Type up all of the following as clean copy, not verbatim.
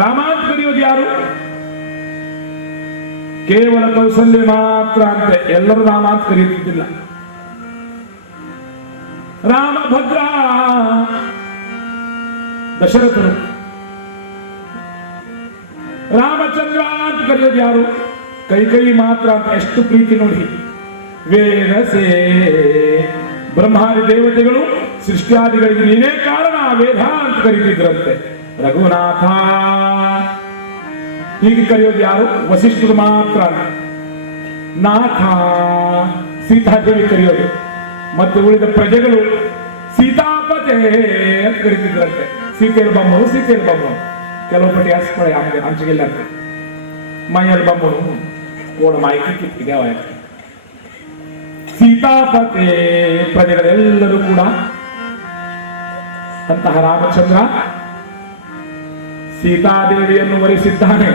ರಾಮ ಅಂತ ಕರೆಯೋದು ಯಾರು? ಕೇವಲ ಕೌಸಲ್ಯ ಮಾತ್ರ ಅಂತೆ, ಎಲ್ಲರೂ ರಾಮ ಅಂತ ಕರೆಯುತ್ತಿದ್ದಿಲ್ಲ. ರಾಮ ಭದ್ರ ದಶರಥರು. ರಾಮಚಂದ್ರ ಅಂತ ಕರೆಯೋದು ಯಾರು? ಕೈ ಮಾತ್ರ ಅಂತ. ಎಷ್ಟು ಪ್ರೀತಿ ನೋಡಿ. ವೇದಸೇ ಬ್ರಹ್ಮಾದಿ ದೇವತೆಗಳು ಸೃಷ್ಟಿಯಾದಿಗಳಿಗೆ ನೀನೇ ಕಾರಣ ವೇದ ಅಂತ ಕರೀತಿದ್ರಂತೆ. ರಘುನಾಥ ಹೀಗೆ ಕರೆಯೋದು ಯಾರು? ವಸಿಷ್ಠರು ಮಾತ್ರ. ನಾಥ ಸೀತಾದೇವಿ ಕರೆಯೋದು. ಮತ್ತೆ ಉಳಿದ ಪ್ರಜೆಗಳು ಸೀತಾಪತೆ ಅಂತ ಕರೀತಿದ್ರಂತೆ. ಸೀತೆಯ ಬೊಮ್ಮನು ಸೀತೆಯ ಬೊಮ್ಮನು. ಕೆಲವು ಪಟ್ಟಿ ಹಾಸ್ಕೊಳ್ಳಿ ಹಂಚಿಗಿಲ್ಲ ಅಂತ. ಮೈಯಲ್ ಬೊಮ್ಮನು ಕೋಣ ಮಾಹಿತಿ ಕಿತ್ತಿದೆ. ಸೀತಾಪತೆ ಪ್ರಜೆಗಳೆಲ್ಲರೂ ಕೂಡ ಅಂತಹ ರಾಮಚಂದ್ರ ಸೀತಾದೇವಿಯನ್ನು ವರಿಸಿದ್ದಾನೆ.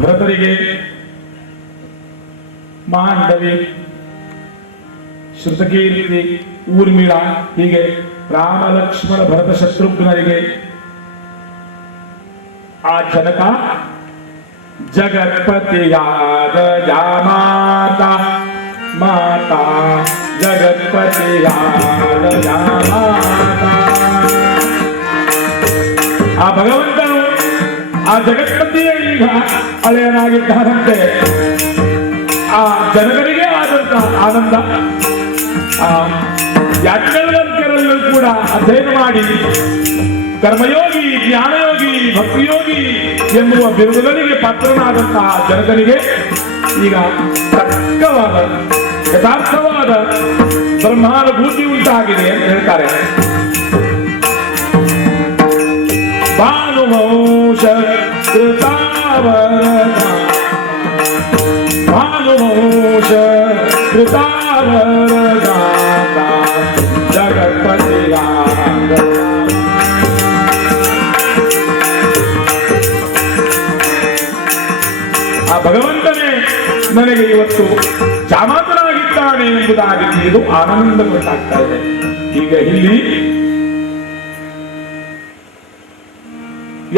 ಭರತರಿಗೆ ಮಾಂಡವಿ, ಶ್ರುತಕೀರ್ತಿ, ಊರ್ಮಿಳ ಹೀಗೆ ರಾಮ ಲಕ್ಷ್ಮಣ ಭರತ ಶತ್ರುಘ್ನರಿಗೆ ಆ ಜನಕ ಜಗತ್ಪತಿಯಾದ ಜಾಮಾತ ಮಾತಾ ಜಗತ್ಪತಿಯಾದ ಜಾಮಾತ. ಆ ಭಗವಂತನು ಆ ಜಗತ್ಪತಿಯೇ ಈಗ ಹಳೆಯನಾಗಿದ್ದಾರಂತೆ. ಆ ಜನಕರಿಗೆ ಆದಂತ ಆನಂದ ಯಾಜ್ಞವಲ್ಕ್ಯರಲ್ಲೂ ಕೂಡ ಅಧ್ಯಯನ ಮಾಡಿ ಕರ್ಮಯೋಗಿ, ಜ್ಞಾನಯೋಗಿ, ಭಕ್ತಿಯೋಗಿ ಎನ್ನುವ ಬಿರುದುಗಳಿಗೆ ಪಾತ್ರನಾದಂತಹ ಜನಕನಿಗೆ ಈಗ ತಕ್ಕವಾದ ಯಥಾರ್ಥವಾದ ಬ್ರಹ್ಮಾನುಭೂತಿ ಉಂಟಾಗಿದೆ ಅಂತ ಹೇಳ್ತಾರೆ. ಭಾನುವಂಶ ಕೃತಾವರಣ, ಭಾನುವಂಶ ಕೃತಾವರಣ ಜಗತ್ಪತಿಯ. ಆ ಭಗವಂತನೇ ನನಗೆ ಇವತ್ತು ಜಾಮಾತನಾಗಿದ್ದಾನೆ ಎಂಬುದಾಗಿ ಇದು ಆನಂದ ಗೊತ್ತಾಗ್ತಾ ಇದೆ. ಈಗ ಇಲ್ಲಿ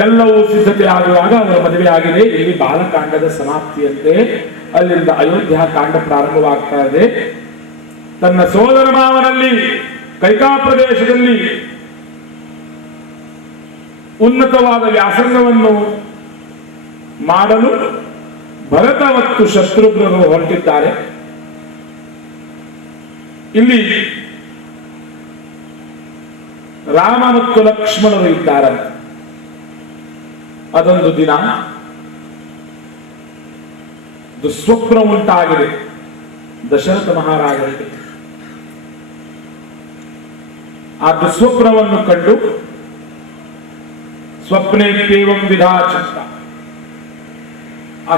ಎಲ್ಲವೂ ಸಿದ್ಧತೆ ಆಗುವಾಗ ಅವರ ಮದುವೆ ಆಗಿದೆ. ಇಲ್ಲಿ ಬಾಲಕಾಂಡದ ಸಮಾಪ್ತಿಯಂತೆ ಅಲ್ಲಿಂದ ಅಯೋಧ್ಯ ಕಾಂಡ ಪ್ರಾರಂಭವಾಗ್ತಾ ಇದೆ. ತನ್ನ ಸೋದರ ಮಾವನಲ್ಲಿ ಕೈಕಾ ಪ್ರದೇಶದಲ್ಲಿ ಉನ್ನತವಾದ ವ್ಯಾಸಂಗವನ್ನು ಮಾಡಲು ಭರತ ಮತ್ತು ಶತ್ರುಘ್ನರು ಹೊರಟಿದ್ದಾರೆ. ಇಲ್ಲಿ ರಾಮ ಮತ್ತು ಲಕ್ಷ್ಮಣರು ಇದ್ದಾರೆ. ಅದೊಂದು ದಿನ ದುಸ್ವಪ್ನ ಉಂಟಾಗಿದೆ ದಶರಥ ಮಹಾರಾಜರಿಗೆ. ಆ ದುಸ್ವಪ್ನವನ್ನು ಕಂಡು ಸ್ವಪ್ನೇತ್ಯೇವಂ ವಿಧಾ ಚಿತ್ತ, ಆ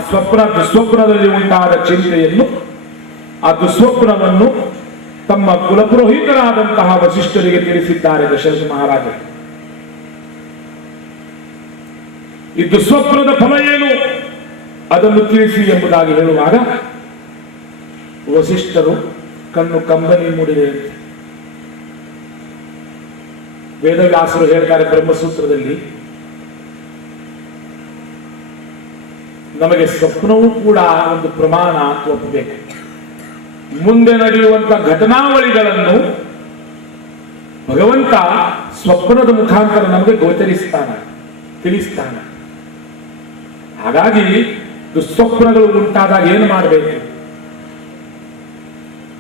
ದುಸ್ವಪ್ನದಲ್ಲಿ ಉಂಟಾದ ಚಿಂತೆಯನ್ನು, ಆ ದುಸ್ವಪ್ನವನ್ನು ತಮ್ಮ ಕುಲಪುರೋಹಿತರಾದಂತಹ ವಸಿಷ್ಠರಿಗೆ ತಿಳಿಸಿದ್ದಾರೆ ದಶರಥ ಮಹಾರಾಜರು. ಈ ದುಸ್ವಪ್ನದ ಫಲ ಏನು ಅದನ್ನು ತಿಳಿಸಿ ಎಂಬುದಾಗಿ ಹೇಳುವಾಗ ವಸಿಷ್ಠರು ಕಣ್ಣು ಕಂಬನಿ ಮೂಡಿದೆ. ವೇದವ್ಯಾಸರು ಹೇಳ್ತಾರೆ ಬ್ರಹ್ಮಸೂತ್ರದಲ್ಲಿ, ನಮಗೆ ಸ್ವಪ್ನವೂ ಕೂಡ ಒಂದು ಪ್ರಮಾಣ ಅಂತ ಒಪ್ಪಬೇಕು. ಮುಂದೆ ನಡೆಯುವಂತ ಘಟನಾವಳಿಗಳನ್ನು ಭಗವಂತ ಸ್ವಪ್ನದ ಮುಖಾಂತರ ನಮಗೆ ಗೋಚರಿಸ್ತಾನೆ, ತಿಳಿಸ್ತಾನೆ. ಹಾಗಾಗಿ ದುಸ್ವಪ್ನಗಳು ಉಂಟಾದಾಗ ಏನು ಮಾಡಬೇಕು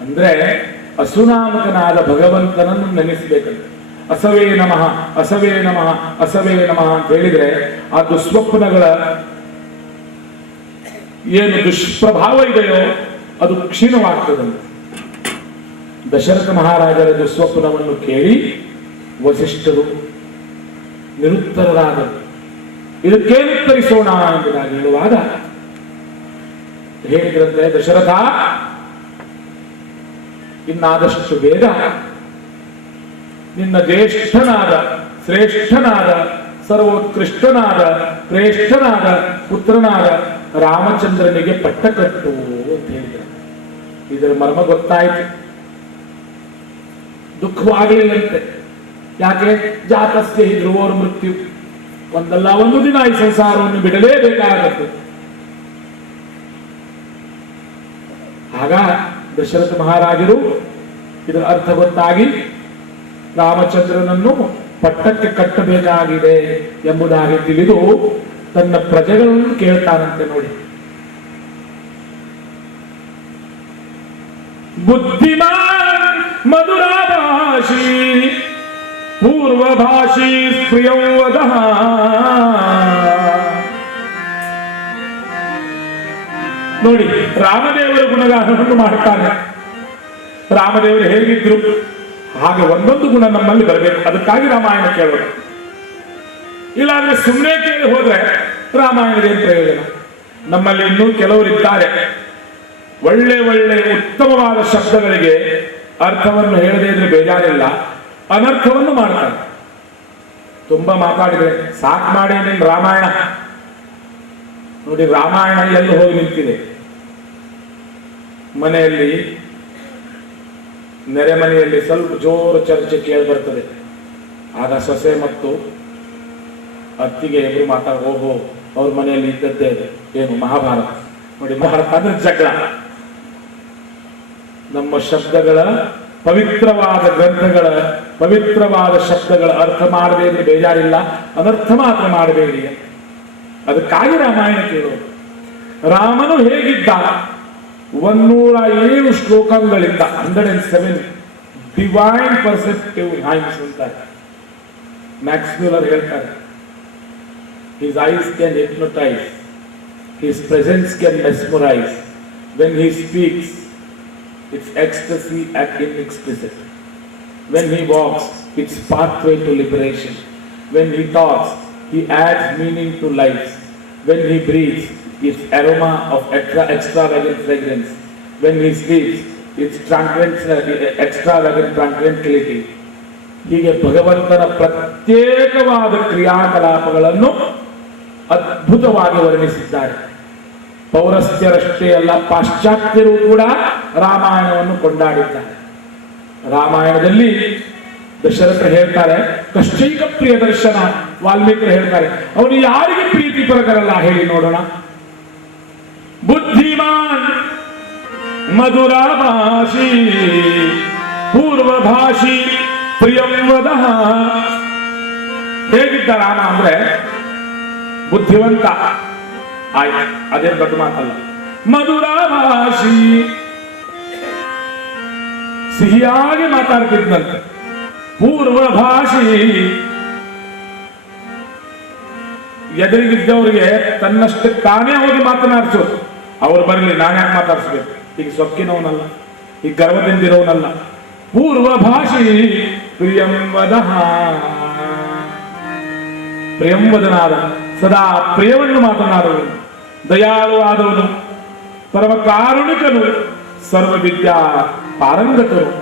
ಅಂದ್ರೆ ಅಸುನಾಮಕನಾದ ಭಗವಂತನನ್ನು ನೆನೆಸಬೇಕಂತ. ಅಸವೇ ನಮಃ ಅಸವೇ ನಮಃ ಅಸವೇ ನಮಃ ಅಂತ ಹೇಳಿದ್ರೆ ಆ ದುಸ್ವಪ್ನಗಳ ಏನು ದುಷ್ಪ್ರಭಾವ ಇದೆಯೋ ಅದು ಕ್ಷೀಣವಾಗ್ತದಂತೆ. ದಶರಥ ಮಹಾರಾಜರ ದುಸ್ವಪ್ನವನ್ನು ಕೇಳಿ ವಸಿಷ್ಠರು ನಿರುತ್ತರರಾದರು. ಇದಕ್ಕೇನು ಉತ್ತರಿಸೋಣ ಎಂಬುದಾಗಿ ಹೇಳುವಾಗ ಹೇಳಿದ್ರಂತೆ, ದಶರಥ ಇನ್ನಾದಷ್ಟು ಬೇಗ ನಿನ್ನ ಜ್ಯೇಷ್ಠನಾದ ಶ್ರೇಷ್ಠನಾದ ಸರ್ವೋತ್ಕೃಷ್ಟನಾದ ಶ್ರೇಷ್ಠನಾದ ಪುತ್ರನಾದ ರಾಮಚಂದ್ರನಿಗೆ ಪಟ್ಟ ಕಟ್ಟು ಅಂತ ಹೇಳಿದರು. ಇದರ ಮರ್ಮ ಗೊತ್ತಾಯಿತು. ದುಃಖವಾಗಲಿಲ್ಲಂತೆ. ಯಾಕೆ? ಜಾತಸ್ಯ ಹಿ ಧ್ರುವೋರ್ ಮೃತ್ಯು, ಒಂದಲ್ಲ ಒಂದು ದಿನ ಈ ಸಂಸಾರವನ್ನು ಬಿಡಲೇಬೇಕಾಗತ್ತೆ. ಆಗ ದಶರಥ ಮಹಾರಾಜರು ಇದರ ಅರ್ಥ ಗೊತ್ತಾಗಿ ರಾಮಚಂದ್ರನನ್ನು ಪಟ್ಟಕ್ಕೆ ಕಟ್ಟಬೇಕಾಗಿದೆ ಎಂಬುದಾಗಿ ತಿಳಿದು ತನ್ನ ಪ್ರಜೆಗಳನ್ನು ಕೇಳ್ತಾನಂತೆ. ನೋಡಿ, ಬುದ್ಧಿಮಾನ್ ಮಧುರಾಭಾಷಿ ಪೂರ್ವಭಾಷಿ ಪ್ರಿಯಂ ವದಃ. ನೋಡಿ, ರಾಮದೇವರ ಗುಣಗಾನವನ್ನು ಮಾಡ್ತಾನೆ. ರಾಮದೇವರು ಹೇಗಿದ್ರು ಹಾಗೆ ಒಂದೊಂದು ಗುಣ ನಮ್ಮಲ್ಲಿ ಬರಬೇಕು. ಅದಕ್ಕಾಗಿ ರಾಮಾಯಣ ಕೇಳೋದು. ಇಲ್ಲಾಂದ್ರೆ ಸುಮ್ಮನೆ ಕೇಳಿ ಹೋದ್ರೆ ರಾಮಾಯಣದೇನು ಪ್ರಯೋಜನ? ನಮ್ಮಲ್ಲಿ ಇನ್ನೂ ಕೆಲವರಿದ್ದಾರೆ, ಒಳ್ಳೆ ಒಳ್ಳೆ ಉತ್ತಮವಾದ ಶಬ್ದಗಳಿಗೆ ಅರ್ಥವನ್ನು ಹೇಳದೇ ಇದ್ರೆ ಬೇಜಾರಿಲ್ಲ, ಅನರ್ಥವನ್ನು ಮಾಡ್ತಾರೆ. ತುಂಬಾ ಮಾತಾಡಿದ್ರೆ ಸಾಕು ಮಾಡಿ ನಿನ್ನ ರಾಮಾಯಣ. ನೋಡಿ, ರಾಮಾಯಣ ಎಲ್ಲಿ ಹೋಗಿ ನಿಂತಿದೆ? ಮನೆಯಲ್ಲಿ, ನೆರೆಮನೆಯಲ್ಲಿ ಸ್ವಲ್ಪ ಜೋರು ಚರ್ಚೆ ಕೇಳಿ ಬರ್ತದೆ. ಆಗ ಸೊಸೆ ಮತ್ತು ಅತ್ತಿಗೆ ಎದುರು ಓಹೋ ಅವ್ರ ಮನೆಯಲ್ಲಿ ಇದ್ದದ್ದೇ ಏನು ಮಹಾಭಾರತ. ನೋಡಿ, ಮಹಾಭಾರತ ಅಂದ್ರೆ ಜಗಳ. ನಮ್ಮ ಶಬ್ದಗಳ ಪವಿತ್ರವಾದ ಗ್ರಂಥಗಳ ಪವಿತ್ರವಾದ ಶಬ್ದಗಳ ಅರ್ಥ ಮಾಡದೇ ಇದ್ರೆ ಬೇಜಾರಿಲ್ಲ, ಅನರ್ಥ ಮಾತ್ರ ಮಾಡಬೇಡಿ. ಅದಕ್ಕಾಗಿ ರಾಮಾಯಣ ಕೇಳೋದು. ರಾಮನು ಹೇಗಿದ್ದ? 107 ಶ್ಲೋಕಗಳಿಂದ 107 ಡಿವೈನ್ ಪರ್ಸೆಪ್ಟಿವ್ ಹ್ಯಾಂಡ್ಸ್ ಅಂತಾರೆ. ಮ್ಯಾಕ್ಸ್ ಮ್ಯೂಲರ್ ಹೇಳ್ತಾರೆ, his eyes can hypnotize, his presence can mesmerize, when he speaks it's ecstasy at inexplicit, when he walks it's pathway to liberation, when he talks he adds meaning to life, when he breathes its aroma of extravagant fragrance, when he sleeps its extravagant tranquility. ಹೀಗೆ ಭಗವಂತನ ಪ್ರತ್ಯೇಕವಾದ ಕ್ರಿಯಾಕಲಾಪಗಳನ್ನು ಅದ್ಭುತವಾಗಿ ವರ್ಣಿಸಿದ್ದಾರೆ. ಪೌರಸ್ತ್ಯರಷ್ಟೇ ಅಲ್ಲ, ಪಾಶ್ಚಾತ್ಯರು ಕೂಡ ರಾಮಾಯಣವನ್ನು ಕೊಂಡಾಡಿದ್ದಾರೆ. ರಾಮಾಯಣದಲ್ಲಿ ದಶರಥ ಹೇಳ್ತಾರೆ ಕಶ್ಚೈಕ ಪ್ರಿಯ ದರ್ಶನ. ವಾಲ್ಮೀಕರು ಹೇಳ್ತಾರೆ ಅವನು ಯಾರಿಗೆ ಪ್ರೀತಿ ಪರಕರಲ್ಲ ಹೇಳಿ ನೋಡೋಣ. ಬುದ್ಧಿಮಾನ್ ಮಧುರಾಭಾಷಿ ಪೂರ್ವಭಾಷಿ ಪ್ರಿಯಂ ವದಃ. ಹೇಗಿದ್ದ ರಾಮ ಅಂದ್ರೆ ಬುದ್ಧಿವಂತ, ಆಯ್ತು, ಅದೇನು ದೊಡ್ಡ ಮಾತಲ್ಲ. ಮಧುರಾಭಾಷಿ, ಸಿಹಿಯಾಗಿ ಮಾತಾಡ್ತಿದ್ದಂತೆ. ಪೂರ್ವಭಾಷಿ, ಎದುರಿಗಿದ್ದವರಿಗೆ ತನ್ನಷ್ಟು ತಾನೇ ಹೋಗಿ ಮಾತನಾಡಿಸೋದು. ಅವ್ರು ಬರಲಿ, ನಾನು ಯಾಕೆ ಮಾತಾಡಿಸ್ಬೇಕು? ಈಗ ಸೊಕ್ಕಿನವನಲ್ಲ, ಈಗ ಗರ್ವದಿಂದಿರೋನಲ್ಲ. ಪೂರ್ವಭಾಷಿ ಪ್ರಿಯಂ ವದಃ, ಪ್ರಿಯಂವದನಾದ, ಸದಾ ಪ್ರಿಯವನ್ನು ಮಾತನಾಡುವನು, ದಯಾಳು ಆದವನು, ಪರಮ ಕಾರುಣಿಕನು, ಸರ್ವವಿದ್ಯಾ ಪಾರಂಗತನು,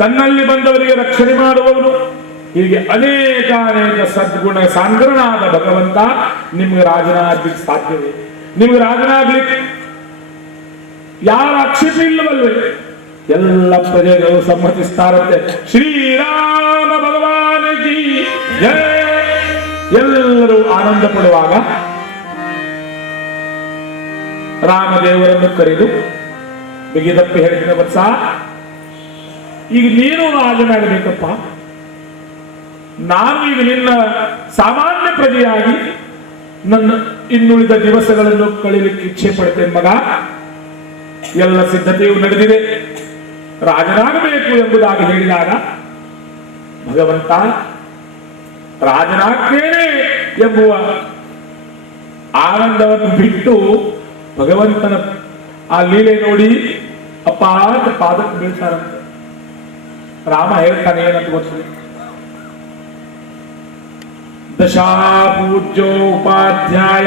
ತನ್ನಲ್ಲಿ ಬಂದವರಿಗೆ ರಕ್ಷಣೆ ಮಾಡುವವನು. ಹೀಗೆ ಅನೇಕ ಸದ್ಗುಣ ಸಾಂದ್ರನಾದ ಭಗವಂತ ನಿಮ್ಗೆ ರಾಜನಾಗ್ಲಿಕ್ಕೆ ಸಾಧ್ಯವೇ? ನಿಮ್ಗೆ ರಾಜನಾಗ್ಲಿಕ್ಕೆ ಯಾರ ಆಕ್ಷೇಪ ಇಲ್ಲವಲ್ವೇ? ಎಲ್ಲ ಪ್ರಜೆಗಳು ಸಮ್ಮತಿಸ್ತಾರಂತೆ. ಶ್ರೀರಾಮ ಭಗವಾನಿಗೆ ಜಯ. ಎಲ್ಲರೂ ಆನಂದ ಪಡುವಾಗ ರಾಮದೇವರನ್ನು ಕರೆದು ಬಿಗಿದಪ್ಪಿ ಹೇಳಿದ, ವತ್ಸ, ಈಗ ನೀನು ರಾಜನಾಗಬೇಕಪ್ಪ. ನಾನು ಈಗ ನಿನ್ನ ಸಾಮಾನ್ಯ ಪ್ರಜೆಯಾಗಿ ನನ್ನ ಇನ್ನುಳಿದ ದಿವಸಗಳನ್ನು ಕಳೀಲಿಕ್ಕೆ ಇಚ್ಛೆ ಪಡ್ತೇನೆ ಮಗ. ಎಲ್ಲ ಸಿದ್ಧತೆಯು ನಡೆದಿದೆ, ರಾಜನಾಗಬೇಕು ಎಂಬುದಾಗಿ ಹೇಳಿದಾಗ ಭಗವಂತ ರಾಜನಾಗ್ತೇನೆ ಎಂಬುವ ಆನಂದವನ್ನು ಬಿಟ್ಟು ಭಗವಂತನ ಆ ಲೀಲೆ ನೋಡಿ ಅಪ್ಪ ಅಂತ ಪಾದಕ್ಕೆ ಬೀಳ್ತಾರಂತೆ. ರಾಮ ಹೇಳ್ತಾನೆ ಏನಂತ ಗೊತ್ತಿದೆ, ದಶಾಪೂಜ್ಯೋ ಉಪಾಧ್ಯಾಯ.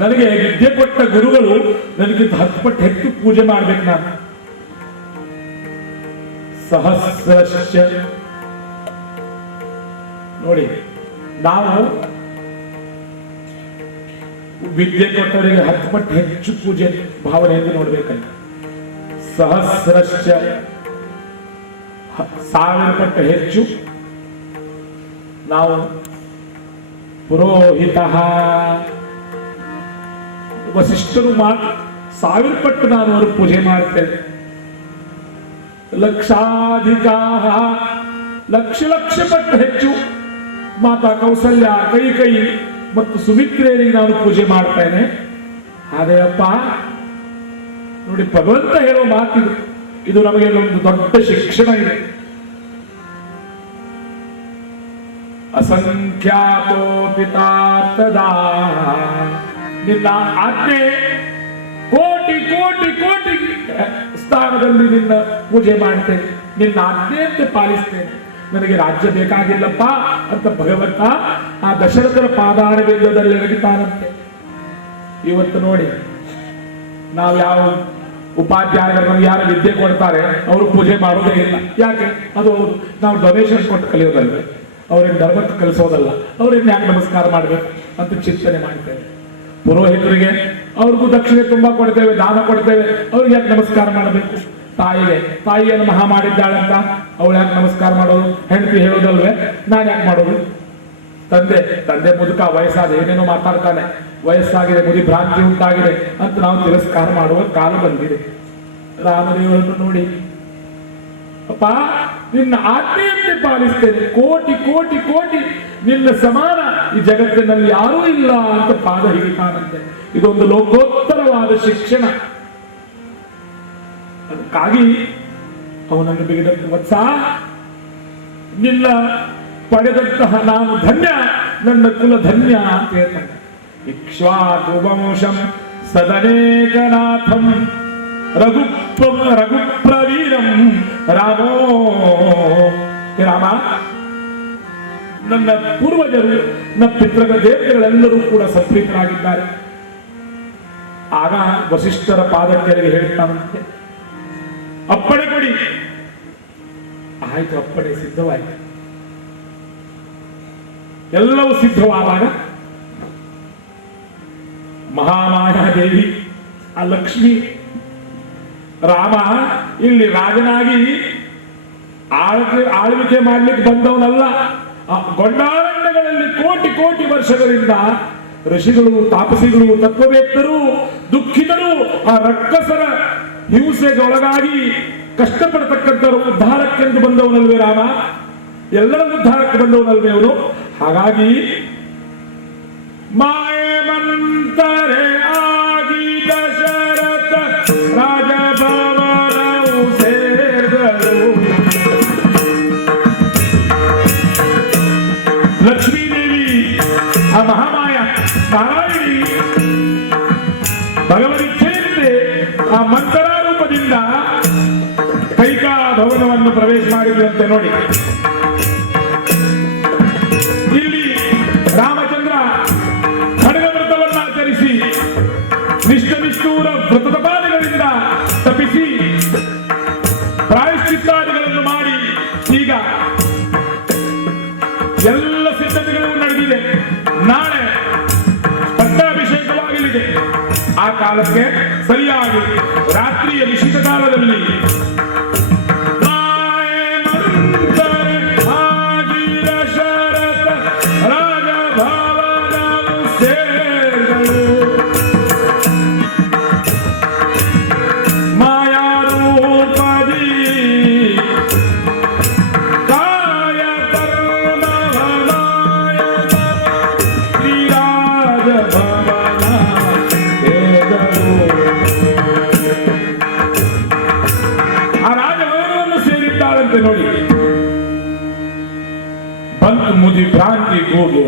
ನನಗೆ ವಿದ್ಯೆ ಕೊಟ್ಟ ಗುರುಗಳು ನನಗಿಂತ 10 ಪಟ್ಟು ಹೆಚ್ಚು ಪೂಜೆ ಮಾಡ್ಬೇಕು. ನಾನು ಸಹಸ್ರಶ್ಚ. ನೋಡಿ, ನಾವು ವಿದ್ಯೆ ಕೊಟ್ಟವರಿಗೆ 10 ಪಟ್ಟು ಹೆಚ್ಚು ಪೂಜೆ ಭಾವನೆಯಿಂದ ನೋಡ್ಬೇಕಲ್ಲ. ಸಹಸ್ರಶ್ಚ 1000 ಪಟ್ಟು ಹೆಚ್ಚು ನಾವು ಪುರೋಹಿತ ವಸಿಷ್ಠರು ಮಾತ್ರ 1000 ಪಟ್ಟು ನಾನು ಅವರು ಪೂಜೆ ಮಾಡ್ತೇನೆ. ಲಕ್ಷಾಧಿಕಾ ಲಕ್ಷ ಲಕ್ಷ ಪಟ್ಟು ಹೆಚ್ಚು ಮಾತಾ ಕೌಸಲ್ಯ ಕೈ ಮತ್ತು ಸುಮಿತ್ರೆಯರಿಗೆ ನಾನು ಪೂಜೆ ಮಾಡ್ತೇನೆ. ಆದರೆ ಅಪ್ಪ ನೋಡಿ, ಭಗವಂತ ಹೇಳೋ ಮಾತಿದು, ಇದು ನಮಗೆ ಒಂದು ದೊಡ್ಡ ಶಿಕ್ಷಣ ಇದೆ. ಅಸಂಖ್ಯಾತೋ ಪಿತಾರ್ಥದಾ, ನಿನ್ನ ಆಜ್ಞೆ ಕೋಟಿ ಕೋಟಿ ಕೋಟಿ ಸ್ಥಾನದಲ್ಲಿ ನಿನ್ನ ಪೂಜೆ ಮಾಡ್ತೇನೆ, ನಿನ್ನ ಆಜ್ಞೆಯಂತೆ ಪಾಲಿಸ್ತೇನೆ. ನನಗೆ ರಾಜ್ಯ ಬೇಕಾಗಿಲ್ಲಪ್ಪ ಅಂತ ಭಗವಂತ ಆ ದಶರಥರ ಪಾದಾರವಿಂದದಲ್ಲಿ ಎರಗಿತಾನಂತೆ. ಇವತ್ತು ನೋಡಿ, ನಾವು ಯಾವ ಉಪಾಧ್ಯಾಯರು ನಮ್ಗೆ ಯಾರು ವಿದ್ಯೆ ಕೊಡ್ತಾರೆ ಅವರು ಪೂಜೆ ಮಾಡೋದೇ ಇಲ್ಲ. ಯಾಕೆ? ಅದು ಹೌದು, ನಾವು ಡೊನೇಷನ್ ಕೊಟ್ಟು ಕಲಿಯೋದಲ್ವೇ, ಅವ್ರಿಗೆ ಧರ್ಮಕ್ಕೆ ಕಲಿಸೋದಲ್ಲ. ಅವ್ರಿಗೆ ಯಾಕೆ ನಮಸ್ಕಾರ ಮಾಡ್ಬೇಕು ಅಂತ ಚಿಂತನೆ ಮಾಡ್ತೇವೆ. ಪುರೋಹಿತರಿಗೆ ಅವ್ರಿಗೂ ದಕ್ಷಿಣೆ ತುಂಬಾ ಕೊಡ್ತೇವೆ, ದಾನ ಕೊಡ್ತೇವೆ, ಅವ್ರಿಗೆ ಯಾಕೆ ನಮಸ್ಕಾರ ಮಾಡಬೇಕು? ತಾಯಿಯನ್ನು ಮಹಾ ಮಾಡಿದ್ದಾಳಂತ ಅವಳು ಯಾಕೆ ನಮಸ್ಕಾರ ಮಾಡೋದು? ಹೆಂಡತಿ ಹೇಳೋದಲ್ವೇ, ನಾನು ಯಾಕೆ ಮಾಡೋದು? ತಂದೆ ಮುದುಕ, ವಯಸ್ಸಾದ ಏನೇನೋ ಮಾತಾಡ್ತಾನೆ, ವಯಸ್ಸಾಗಿದೆ, ಮುದಿ ಭ್ರಾಂತಿ ಉಂಟಾಗಿದೆ ಅಂತ ನಾವು ತಿರಸ್ಕಾರ ಮಾಡುವ ಕಾಲ ಬಂದಿದೆ. ರಾಮದೇವರನ್ನು ನೋಡಿ, ಅಪ್ಪ ನಿನ್ನ ಆಜ್ಞೆಯಂತೆ ಪಾಲಿಸ್ತೇನೆ, ಕೋಟಿ ಕೋಟಿ ಕೋಟಿ ನಿನ್ನ ಸಮಾನ ಈ ಜಗತ್ತಿನಲ್ಲಿ ಯಾರೂ ಇಲ್ಲ ಅಂತ ಪಾದ ಹಿಡಿತಾನಂತೆ. ಇದೊಂದು ಲೋಕೋತ್ತರವಾದ ಶಿಕ್ಷಣ. ಅದಕ್ಕಾಗಿ ಅವನನ್ನು ಬಿಗಿದಂತೆ, ವತ್ಸ ನಿನ್ನ ಪಡೆದಂತಹ ನಾನು ಧನ್ಯ, ನನ್ನ ಕುಲ ಧನ್ಯ ಅಂತ ಹೇಳ್ತಾನೆ. ಇಕ್ಷ್ವಾಕು ವಂಶಂ ಸದನೇಕನಾಥಂ ರಘುಪ್ರವೀರಂ ರಾಮೋ. ರಾಮ, ನನ್ನ ಪೂರ್ವಜರು, ನನ್ನ ಪಿತೃಗಳ ದೇವತೆಗಳೆಲ್ಲರೂ ಕೂಡ ಸಪ್ರೀತರಾಗಿದ್ದಾರೆ. ಆಗ ವಸಿಷ್ಠರ ಪಾದಕ್ಕೆ ಹೇಳ್ತಾನಂತೆ, ಅಪ್ಪಣೆ ಕೊಡಿ. ಆಯ್ತು, ಅಪ್ಪಣೆ ಸಿದ್ಧವಾಯಿತು. ಎಲ್ಲವೂ ಸಿದ್ಧವಾದಾಗ ಮಹಾಮಾಯಾದೇವಿ, ಆ ಲಕ್ಷ್ಮಿ, ರಾಮ ಇಲ್ಲಿ ರಾಜನಾಗಿ ಆಳ್ವಿಕೆ ಮಾಡ್ಲಿಕ್ಕೆ ಬಂದವನಲ್ಲ. ಗೊಂಡಾರಣ್ಯಗಳಲ್ಲಿ ಕೋಟಿ ಕೋಟಿ ವರ್ಷಗಳಿಂದ ಋಷಿಗಳು, ತಾಪಸಿಗಳು, ತತ್ವವೇತ್ತರು, ದುಃಖಿತರು ಆ ರಕ್ಕಸರ ಹಿಂಸೆಗೊಳಗಾಗಿ ಕಷ್ಟಪಡತಕ್ಕಂಥವರು ಉದ್ಧಾರಕ್ಕೆಂದು ಬಂದವನಲ್ವೇ ರಾಮ? ಎಲ್ಲರ ಉದ್ಧಾರಕ್ಕೆ ಬಂದವನಲ್ವೇ ಅವನು? ಹಾಗಾಗಿ ಮಾಯೆ ಮಂತರೆ ಆಗಿ ದಶರಥ ರಾಜಭವನವು ಸೇರಿದರು. ಲಕ್ಷ್ಮೀದೇವಿ, ಆ ಮಹಾಮಾಯ ನಾರಾಯಣಿ ಭಗವದಿಚ್ಛೆಯಂತೆ ಆ ಮಂತರ ರೂಪದಿಂದ ಕೈಕಾ ಭವನವನ್ನು ಪ್ರವೇಶ ಮಾಡಿದಂತೆ ನೋಡಿ. ಇಲ್ಲಿ ರಾಮಚಂದ್ರ ಖಡ್ಗ ವ್ರತವನ್ನು ಆಚರಿಸಿ ನಿಷ್ಠೂರ ವ್ರತದ ಪಾದಗಳಿಂದ ತಪ್ಪಿಸಿ ಪ್ರಾಯಶ್ಚಿತ್ತಾದಿಗಳನ್ನು ಮಾಡಿ ಈಗ ಎಲ್ಲ ಸಿದ್ಧತೆಗಳು ನಡೆದಿದೆ. ನಾಳೆ ಪಟ್ಟಾಭಿಷೇಕವಾಗಲಿದೆ. ಆ ಕಾಲಕ್ಕೆ ಸರಿಯಾಗಿ ರಾತ್ರಿಯ ನಿಶ್ಚಿತ ಕಾಲದಲ್ಲಿ ನೋಡಿ, ಬಂತು ಮುದಿ ಭ್ರಾಂತಿ ಹೋಗಿ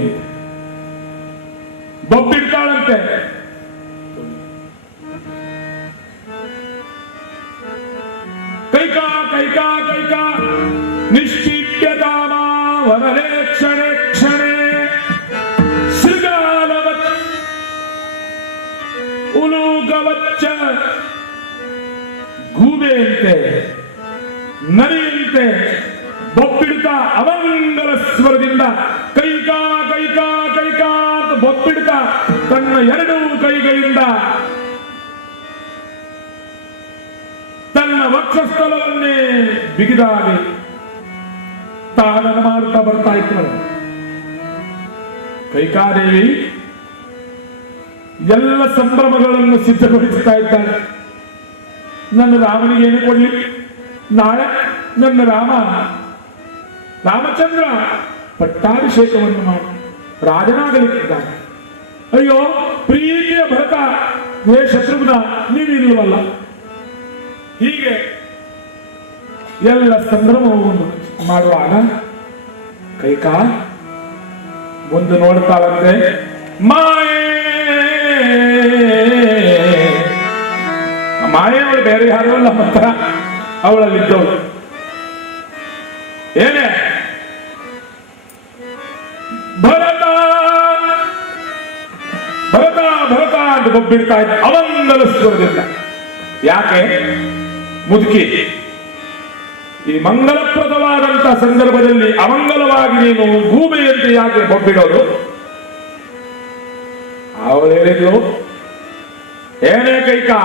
ಬೊಬ್ಬಿಡ್ತಾಳಂತೆ. ಕೈಕಾ ಕೈಕಾ ಕೈಕಾ ನಿಶ್ಚಿತ್ಯತಾಮ ವರದೇ ಕ್ಷಣೆ ಕ್ಷಣೆ ಶೃಗಾಲವತ್ ಉಲೂಗವಚ್ಚ ಗೂಬೆಯಂತೆ ನರಿಯಂತೆ ಬೊಬ್ಬಿಡ್ತಾ ಅವಂಗಲ ಸ್ವರದಿಂದ ಕೈಕಾ ಕೈಕಾ ಕೈಕಾ ಅಂತ ಬೊಬ್ಬಿಡ್ತಾ ತನ್ನ ಎರಡೂ ಕೈಗಳಿಂದ ತನ್ನ ವಕ್ಷಸ್ಥಲವನ್ನೇ ಬಿಗಿದಾಗಿ ತಾನನ್ನು ಮಾಡ್ತಾ ಬರ್ತಾ ಇದ್ದಾಳೆ. ಕೈಕಾದೇವಿ ಎಲ್ಲ ಸಂಭ್ರಮಗಳನ್ನು ಸಿದ್ಧಗೊಳಿಸ್ತಾ ಇದ್ದಾಳೆ. ನನ್ನ ರಾಮನಿಗೆ ಏನು ಕೊಡ್ಲಿ, ನಾಳೆ ನನ್ನ ರಾಮಚಂದ್ರ ಪಟ್ಟಾಭಿಷೇಕವನ್ನು ಮಾಡಿ ರಾಜನಾಗಲಿಕ್ಕಿದ್ದಾನೆ. ಅಯ್ಯೋ ಪ್ರೀತಿಯ ಭರತ, ಹೇ ಶತ್ರುಘ್ನ, ನೀವಿಲ್ವಲ್ಲ. ಹೀಗೆ ಎಲ್ಲ ಸಂಭ್ರಮವನ್ನು ಮಾಡುವಾಗ ಕೈಕಾ ಮುಂದೆ ನೋಡ್ತಾಳಂತೆ. ಮಾಯೆ ಅವಳು ಬೇರೆ ಯಾರು ಅಲ್ಲ, ಮಾತ್ರ ಅವಳಲ್ಲಿದ್ದವಳು. ಏನೇ ಭರತ ಭರತ ಭರತ ಅಂತ ಬೊಬ್ಬಿಡ್ತಾ ಇದ್ದ ಅವಂಗಲ ಸ್ವರದಿಂದ. ಯಾಕೆ ಮುದುಕಿ, ಈ ಮಂಗಲಪ್ರದವಾದಂತಹ ಸಂದರ್ಭದಲ್ಲಿ ಅಮಂಗಲವಾಗಿ ನೀನು ಗೂಬೆಯಂತೆ ಯಾಕೆ ಬೊಬ್ಬಿಡೋದು? ಅವಳು ಹೇಳಿದ್ಲು, ಏನೇ ಕೈಕಾ,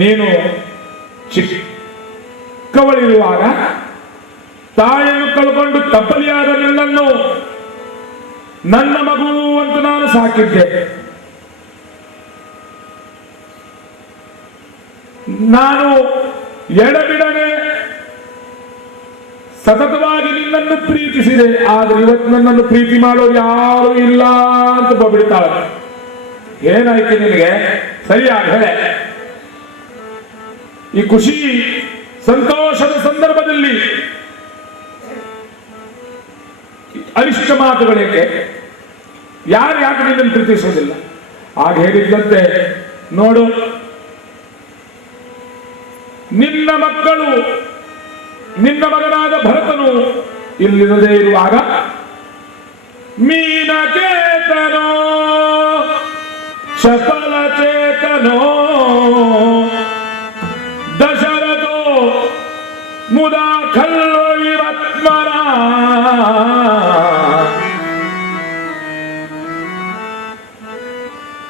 ನೀನು ಚಿಕ್ಕವಳಿರುವಾಗ ತಾಯಿಯನ್ನು ಕಳ್ಕೊಂಡು ತಪ್ಪಲಿಯಾದ ನಿನ್ನನ್ನು ನನ್ನ ಮಗು ಅಂತ ನಾನು ಸಾಕಿದ್ದೆ. ನಾನು ಎಡಬಿಡನೆ ಸತತವಾಗಿ ನಿನ್ನನ್ನು ಪ್ರೀತಿಸಿದೆ. ಆದ್ರೆ ಇವತ್ತು ನನ್ನನ್ನು ಪ್ರೀತಿ ಮಾಡೋರು ಯಾರು ಇಲ್ಲ ಅಂತ ಬಬಿಡ್ತಾಳೆ. ಏನಾಯ್ತು ನಿನಗೆ? ಸರಿಯಾಗಿ ಹೇಳೆ. ಈ ಖುಷಿ ಸಂತೋಷದ ಸಂದರ್ಭದಲ್ಲಿ ಅನಿಷ್ಟ ಮಾತುಗಳೇಕೆ? ಯಾರು ಯಾಕೆ ನಿನ್ನನ್ನು ಪ್ರೀತಿಸೋದಿಲ್ಲ? ಆಗ ಹೇಳಿದ್ದಂತೆ, ನೋಡು, ನಿನ್ನ ಮಕ್ಕಳು, ನಿನ್ನ ಮಗನಾದ ಭರತನು ಇಲ್ಲಿರದೇ ಇರುವಾಗ ಮೀನಕೇತನೋ ಚಪಲ ಚೇತನೋ ದಶರಥೋ ಮುದಾ ಖಲ್ಲು ಇವತ್ಮರ.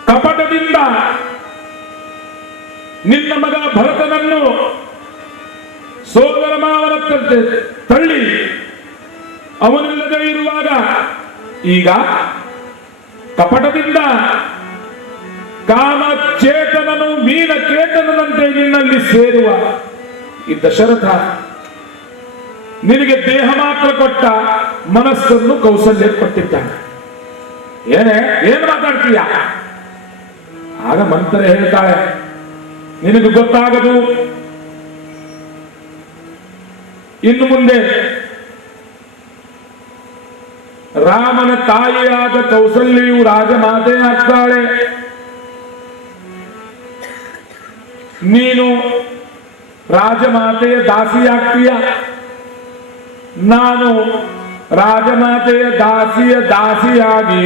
ಕಪಟದಿಂದ ನಿನ್ನ ಮಗ ಭರತನನ್ನು ಸೋದರ ಮಾವನಂತೆ ತಳ್ಳಿ ಅವನಿಲ್ಲದೆ ಇರುವಾಗ ಈಗ ಕಪಟದಿಂದ ಕಾಮಚೇತನನು ಮೀನಕೇತನಂತೆ ನಿನ್ನಲ್ಲಿ ಸೇರುವ ಈ ದಶರಥ ನಿನಗೆ ದೇಹ ಮಾತ್ರ ಕೊಟ್ಟ, ಮನಸ್ಸನ್ನು ಕೌಸಲ್ಯ ಕೊಟ್ಟಿದ್ದಾನೆ. ಏನು ಮಾತಾಡ್ತೀಯ? ಆಗ ಮಂತ್ರ ಹೇಳ್ತಾಳೆ, ನಿನಗೆ ಗೊತ್ತಾಗದು, ಇನ್ನು ಮುಂದೆ ರಾಮನ ತಾಯಿಯಾದ ಕೌಸಲ್ಯೆಯು ರಾಜಮಾತೆ ಆಗ್ತಾಳೆ. ನೀನು ರಾಜಮಾತೆಯ ದಾಸಿಯಾಗ್ತೀಯ. ನಾನು ರಾಜಮಾತೆಯ ದಾಸಿಯಾಗಿ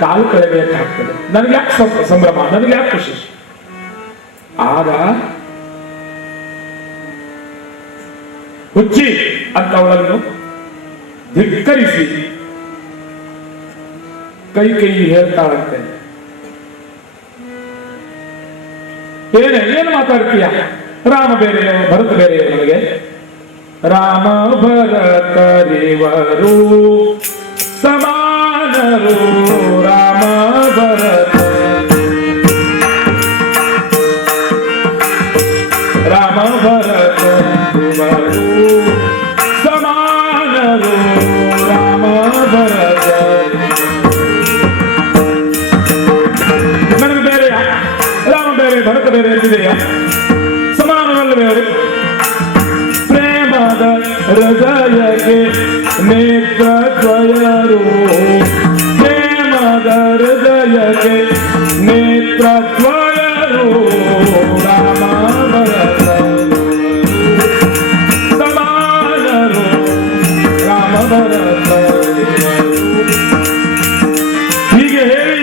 ಕಾಲು ಕಳೆಯಬೇಕಾಗ್ತದೆ. ನನಗೆ ಯಾಕೆ ಸಂಭ್ರಮ, ನನಗೆ ಯಾಕೆ ಖುಷಿ? ಆಗ ಹುಚ್ಚಿ ಅಂತ ಅವಳನ್ನು ಧಿಕ್ಕರಿಸಿ ಕೈ ಹೇಳ್ತಾಳಂತೆ, ಏನು ಮಾತಾಡ್ತೀಯ? ರಾಮ ಬೇರೆಯೋ ಭರತ ಬೇರೆಯೋ? ನನಗೆ ರಾಮ ಭರತರಿವರು ಸಮಾನರು. ರಾಮ ಭರತ ರಾಮ ಭರತ ಸಮಾನರು. ರಾಮ ಭರತ ನನಗೆ ಬೇರೆಯಾ? ರಾಮ ಬೇರೆ ಭರತ ಬೇರೆ ಅಂತಿದೆಯಾ? ಸಮಾನವಲ್ಲವೇ ಅವರು? ಪ್ರೇಮದ ಹೃದಯಕ್ಕೆ ನೇತ್ರದ್ವಯರು. ಪ್ರೇಮದ ಹೃದಯಕ್ಕೆ ನೇತ್ರದ್ವಯರು. ರಾಮ ಭರತ ಸಮಾನರು. ರಾಮ ಭರತ. ಹೀಗೆ ಹೇಳಿ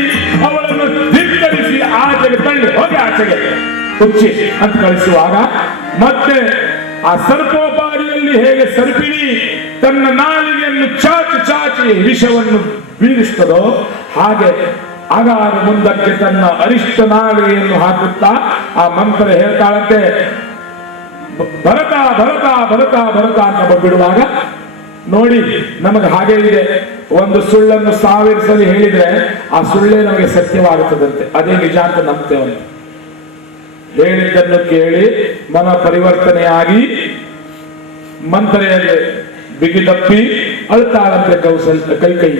ಅವಳನ್ನು ಧಿಕ್ಕರಿಸಿ ಆಚೆಗೆ ತಳ್ಳಿ ಹೋಗಿ ಆಚೆಗೆ ಹುಚ್ಚಿ ಅಂತ ಕಳಿಸುವಾಗ ಮತ್ತೆ ಆ ಸರ್ಪೋಪಾದಿಯಲ್ಲಿ ಹೇಗೆ ಸರ್ಪಿಣಿ ತನ್ನ ನಾಲಿಗೆಯನ್ನು ಚಾಚಿ ವಿಷವನ್ನು ಬೀರಿಸ್ತದೋ ಹಾಗೆ ಆಗಾಗ ಮುಂದಕ್ಕೆ ತನ್ನ ಅರಿಷ್ಟ ನಾಲಿಗೆಯನ್ನು ಹಾಕುತ್ತಾ ಆ ಮಂತ್ರ ಹೇಳ್ತಾಳಂತೆ, ಭರತ ಭರತ ಭರತ ಭರತ ಅಂತ ಬಿಡುವಾಗ ನೋಡಿ, ನಮಗೆ ಹಾಗೆ ಇದೆ. ಒಂದು ಸುಳ್ಳನ್ನು 1000 ಸಲ ಹೇಳಿದ್ರೆ ಆ ಸುಳ್ಳೇ ನಮಗೆ ಸತ್ಯವಾಗುತ್ತದಂತೆ, ಅದೇ ನಿಜ ಅಂತ ನಂಬ್ತೇವೆ. ಹೇಳಿದ್ದನ್ನು ಕೇಳಿ ಮನ ಪರಿವರ್ತನೆಯಾಗಿ ಮಂತ್ರೆಯಲ್ಲಿ ಬಿಗಿದಪ್ಪಿ ಅಳ್ತಾಳಂತೆ ಕೈ.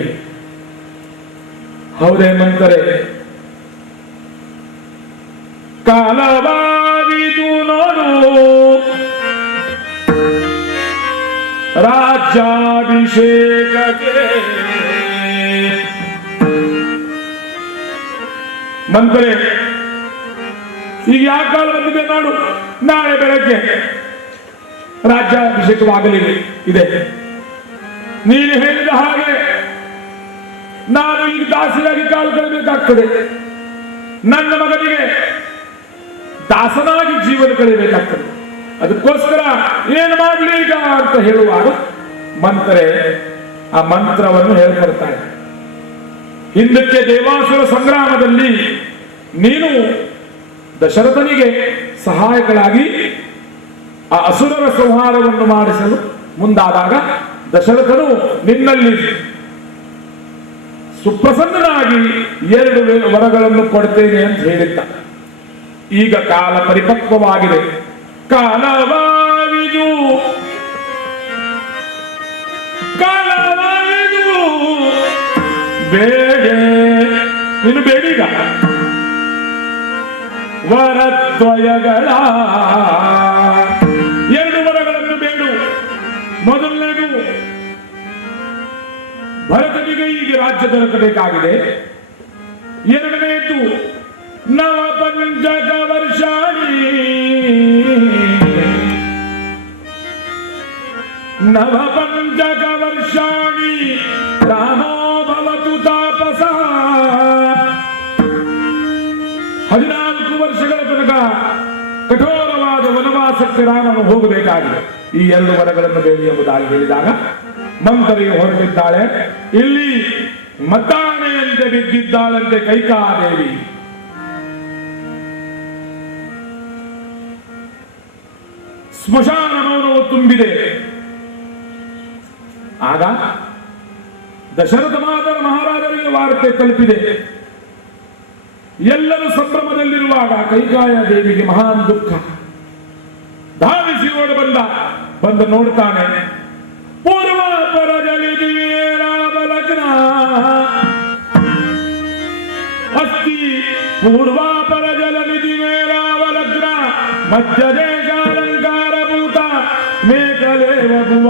ಹೌದೇ ಮಂತ್ರೆ? ಕಾಲವಾವಿದು ನೋಡು ರಾಜ್ಯಾಭಿಷೇಕಕ್ಕೆ. ಮಂತ್ರೆ, ಈಗ ಯಾವ ಕಾಲ ಬಂದಿದೆ ನೋಡು, ನಾಳೆ ಬೆಳಗ್ಗೆ ರಾಜ್ಯಾಭಿಷೇಕವಾಗಲಿದೆ ಇದೆ. ನೀನು ಹೇಳಿದ ಹಾಗೆ ನಾನು ಈಗ ದಾಸಿಯಾಗಿ ಕಾಲು ಕಳೆಯಬೇಕಾಗ್ತದೆ. ನನ್ನ ಮಗನಿಗೆ ದಾಸನಾಗಿ ಜೀವನ ಕಳೆಯಬೇಕಾಗ್ತದೆ. ಅದಕ್ಕೋಸ್ಕರ ಏನು ಮಾಡಲಿ ಈಗ ಅಂತ ಹೇಳುವಾಗ ಮಂತ್ರೆ ಆ ಮಂತ್ರವನ್ನು ಹೇಳ್ಕೊಡ್ತಾಳೆ. ಹಿಂದಕ್ಕೆ ದೇವಾಸುರ ಸಂಗ್ರಾಮದಲ್ಲಿ ನೀನು ದಶರಥನಿಗೆ ಸಹಾಯಕಳಾಗಿ ಆ ಅಸುರರ ಸಂಹಾರವನ್ನು ಮಾಡಿಸಲು ಮುಂದಾದಾಗ ದಶರಥನು ನಿನ್ನಲ್ಲಿ ಸುಪ್ರಸನ್ನನಾಗಿ 2 ವರಗಳನ್ನು ಕೊಡ್ತೇನೆ ಅಂತ ಹೇಳಿದ್ದ. ಈಗ ಕಾಲ ಪರಿಪಕ್ವವಾಗಿದೆ. ಕಾಲವಾವಿದು ಬೇಡೆ, ನೀನು ಬೇಡೀಗ ವರದ್ವಯಗಳ 2 ವರಗಳನ್ನು ಬೇಡು. ಮೊದಲನೇದು, ಭರತನಿಗೆ ಈಗ ರಾಜ್ಯ ದೊರಕಬೇಕಾಗಿದೆ. 2ನೇದು, ನವಪಂಚಕ ವರ್ಷಾಣಿ ರಾಮೋ ಭವತು ತಾಪಸ. 14 ವರ್ಷಗಳ ತನಕ ಕಠೋರವಾದ ವನವಾಸಕ್ಕೆ ರಾಮನು ಹೋಗಬೇಕಾಗಿದೆ. ಈ 2 ವರಗಳನ್ನು ಬೇಡಿ ಎಂಬುದಾಗಿ ಹೇಳಿದಾಗ ಮಂತ್ರಿಗೆ ಹೊರಟಿದ್ದಾಳೆ. ಇಲ್ಲಿ ಮತ್ತಾನೆಯಂತೆ ಬಿದ್ದಿದ್ದಾಳಂತೆ ಕೈಕಾದೇವಿ. ಸ್ಮಶಾನ ಮೌನವು ತುಂಬಿದೆ. ಆಗ ದಶರಥ ಮಹಾರಾಜರಿಗೆ ವಾರ್ತೆ ತಲುಪಿದೆ. ಎಲ್ಲರೂ ಸಂಭ್ರಮದಲ್ಲಿರುವಾಗ ಕೈಕಾಯ ದೇವಿಗೆ ಮಹಾನ್ ದುಃಖ. ಧಾವಿಸಿ ಓಡಿ ಬಂದು ನೋಡ್ತಾನೆ. ಪೂರ್ವಾಪರ ಜಲಿದಿವೇರಾವಲಗ್ನ ಅಸ್ತಿ ಪೂರ್ವಾಪರ ಜಲನಿಧಿವೇರಾವಲಗ್ನ ಮಧ್ಯ ದೇಶಾಲಂಕಾರ ಭೂತ ಮೇಕಲೇವ ಭುವ